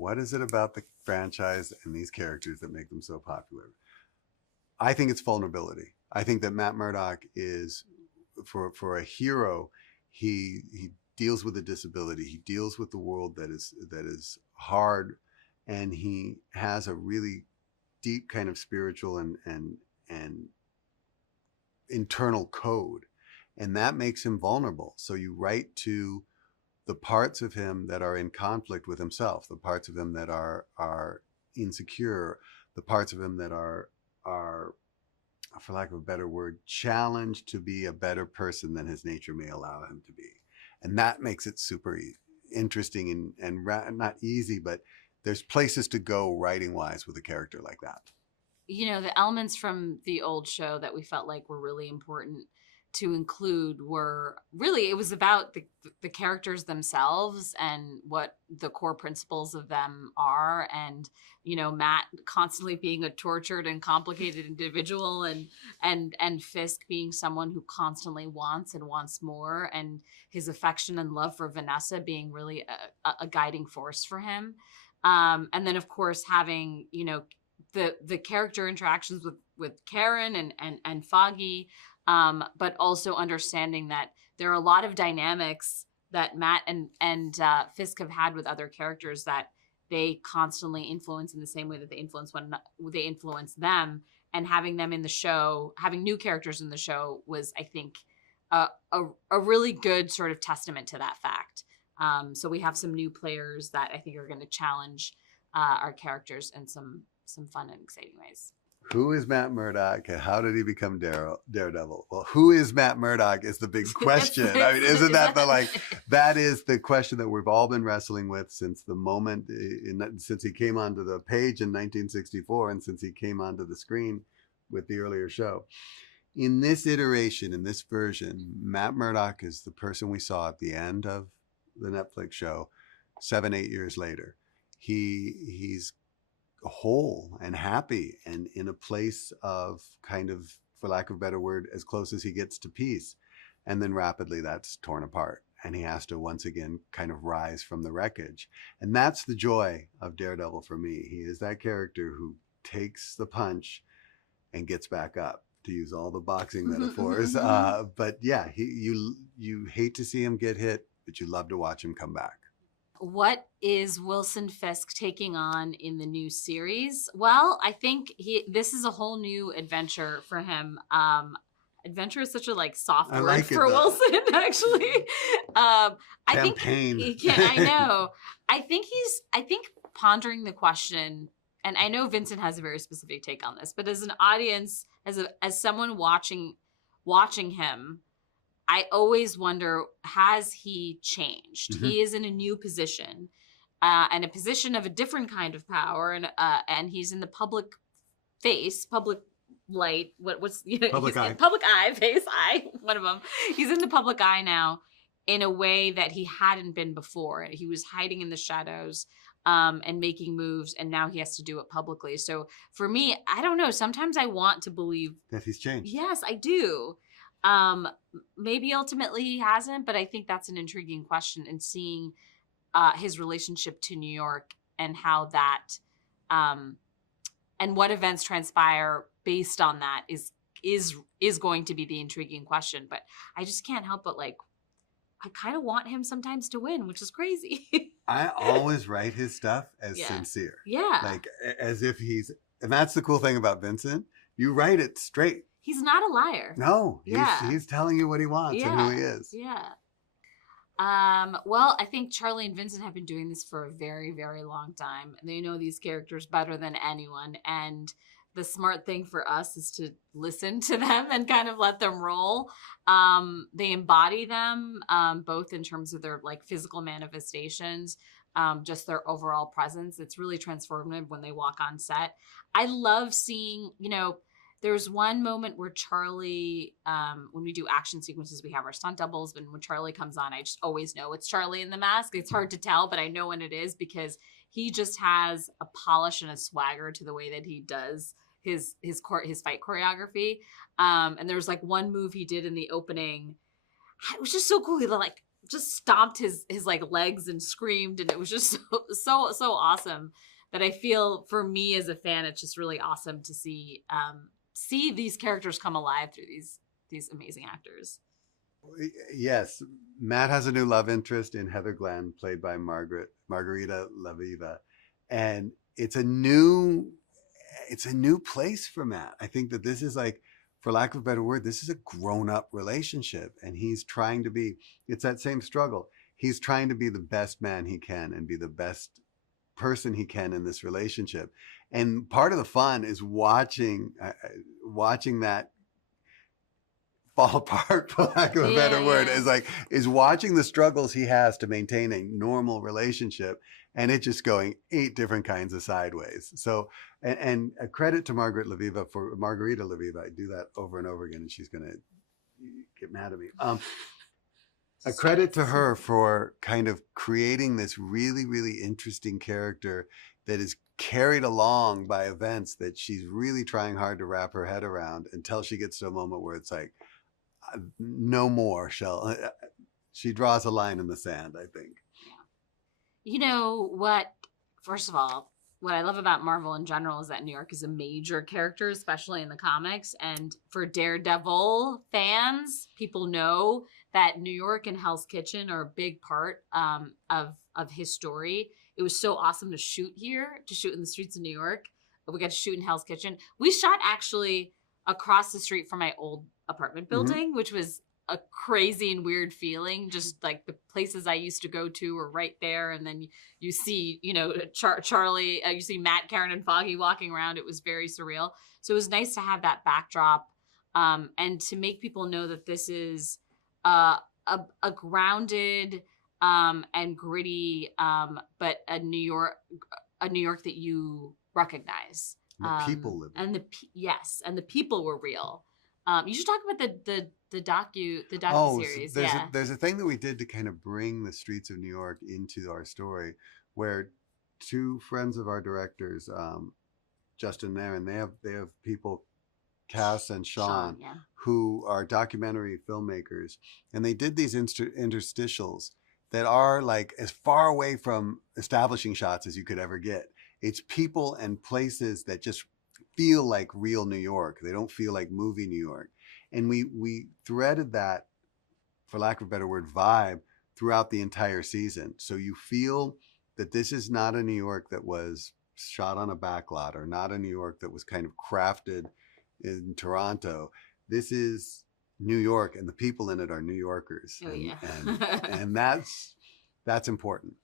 What is it about the franchise and these characters that make them so popular? I think it's vulnerability. I think that Matt Murdock is, for a hero, he deals with a disability. He deals with the world that is hard, and he has a really deep kind of spiritual and internal code, and that makes him vulnerable. So you write to the parts of him that are in conflict with himself, the parts of him that are insecure, the parts of him that are, for lack of a better word, challenged to be a better person than his nature may allow him to be. And that makes it super interesting and not easy, but there's places to go writing wise with a character like that. You know, the elements from the old show that we felt like were really important to include were really, it was about the characters themselves and what the core principles of them are. And, you know, Matt constantly being a tortured and complicated individual, and Fisk being someone who constantly wants and wants more, and his affection and love for Vanessa being really a guiding force for him. And then of course having, you know, the character interactions with Karen and Foggy, but also understanding that there are a lot of dynamics that Matt and Fisk have had with other characters that they constantly influence in the same way that they influence them, and having them in the show, having new characters in the show was, I think, a really good sort of testament to that fact. So we have some new players that I think are going to challenge our characters in some fun and exciting ways. Who is Matt Murdock and how did he become Daredevil? Well, who is Matt Murdock is the big question. I mean, isn't that that is the question that we've all been wrestling with since the moment, since he came onto the page in 1964 and since he came onto the screen with the earlier show. In this iteration, in this version, Matt Murdock is the person we saw at the end of the Netflix show 7-8 years later. He's whole and happy and in a place of kind of, for lack of a better word, as close as he gets to peace. And then rapidly that's torn apart and he has to once again kind of rise from the wreckage. And that's the joy of Daredevil for me. He is that character who takes the punch and gets back up, to use all the boxing metaphors. But yeah, you hate to see him get hit, but you love to watch him come back. What is Wilson Fisk taking on in the new series? Well, I think this is a whole new adventure for him. Adventure is such a soft word for Wilson, actually. I know. I think pondering the question, and I know Vincent has a very specific take on this, but as an audience, as someone watching him, I always wonder, has he changed? Mm-hmm. He is in a new position, and a position of a different kind of power, and he's in the public light. Public eye, one of them. He's in the public eye now in a way that he hadn't been before. He was hiding in the shadows and making moves, and now he has to do it publicly. So for me, I don't know. Sometimes I want to believe that he's changed. Yes, I do. Maybe ultimately he hasn't, but I think that's an intriguing question, and seeing his relationship to New York and how that and what events transpire based on that is going to be the intriguing question. But I just can't help but I kind of want him sometimes to win, which is crazy. I always write his stuff as sincere. Yeah. As if and that's the cool thing about Vincent. You write it straight. He's not a liar. No, he's telling you what he wants and who he is. Yeah. Well, I think Charlie and Vincent have been doing this for a very, very long time. They know these characters better than anyone. And the smart thing for us is to listen to them and kind of let them roll. They embody them, both in terms of their physical manifestations, just their overall presence. It's really transformative when they walk on set. I love seeing, there's one moment where Charlie, when we do action sequences, we have our stunt doubles. And when Charlie comes on, I just always know it's Charlie in the mask. It's hard to tell, but I know when it is because he just has a polish and a swagger to the way that he does his fight choreography. And there's one move he did in the opening. It was just so cool. He just stomped his like legs and screamed, and it was just so awesome that I feel for me as a fan, it's just really awesome to see these characters come alive through these amazing actors. Yes, Matt has a new love interest in Heather Glenn, played by Margarita Laviva, and it's a new place for Matt. I think that this is like, for lack of a better word, this is a grown-up relationship, and he's trying to be. It's that same struggle. He's trying to be the best man he can and be the best person he can in this relationship, and part of the fun is watching that fall apart, for lack of a better word, is watching the struggles he has to maintain a normal relationship, and it just going 8 different kinds of sideways. So, and a credit to Margarita Laviva. I do that over and over again, and she's gonna get mad at me. A credit to her for kind of creating this really, really interesting character that is carried along by events that she's really trying hard to wrap her head around, until she gets to a moment where it's like, no more shall. She draws a line in the sand, I think. You know what? First of all, what I love about Marvel in general is that New York is a major character, especially in the comics. And for Daredevil fans, people know that New York and Hell's Kitchen are a big part of his story. It was so awesome to shoot here, to shoot in the streets of New York. We got to shoot in Hell's Kitchen. We shot actually across the street from my old apartment building, which was a crazy and weird feeling. Just like the places I used to go to were right there. And then you see, Charlie, you see Matt, Karen, and Foggy walking around. It was very surreal. So it was nice to have that backdrop, and to make people know that this is a grounded and gritty, but a New York that you recognize. The people live. And the people were real. You should talk about the docu-series. So there's a thing that we did to kind of bring the streets of New York into our story, where 2 friends of our directors, Justin and Aaron, they have people, Cass and Sean, who are documentary filmmakers, and they did these interstitials that are like as far away from establishing shots as you could ever get. It's people and places that just feel like real New York. They don't feel like movie New York. And we threaded that, for lack of a better word, vibe throughout the entire season. So you feel that this is not a New York that was shot on a backlot, or not a New York that was kind of crafted in Toronto. This is New York, and the people in it are New Yorkers. Oh, yeah. and that's important.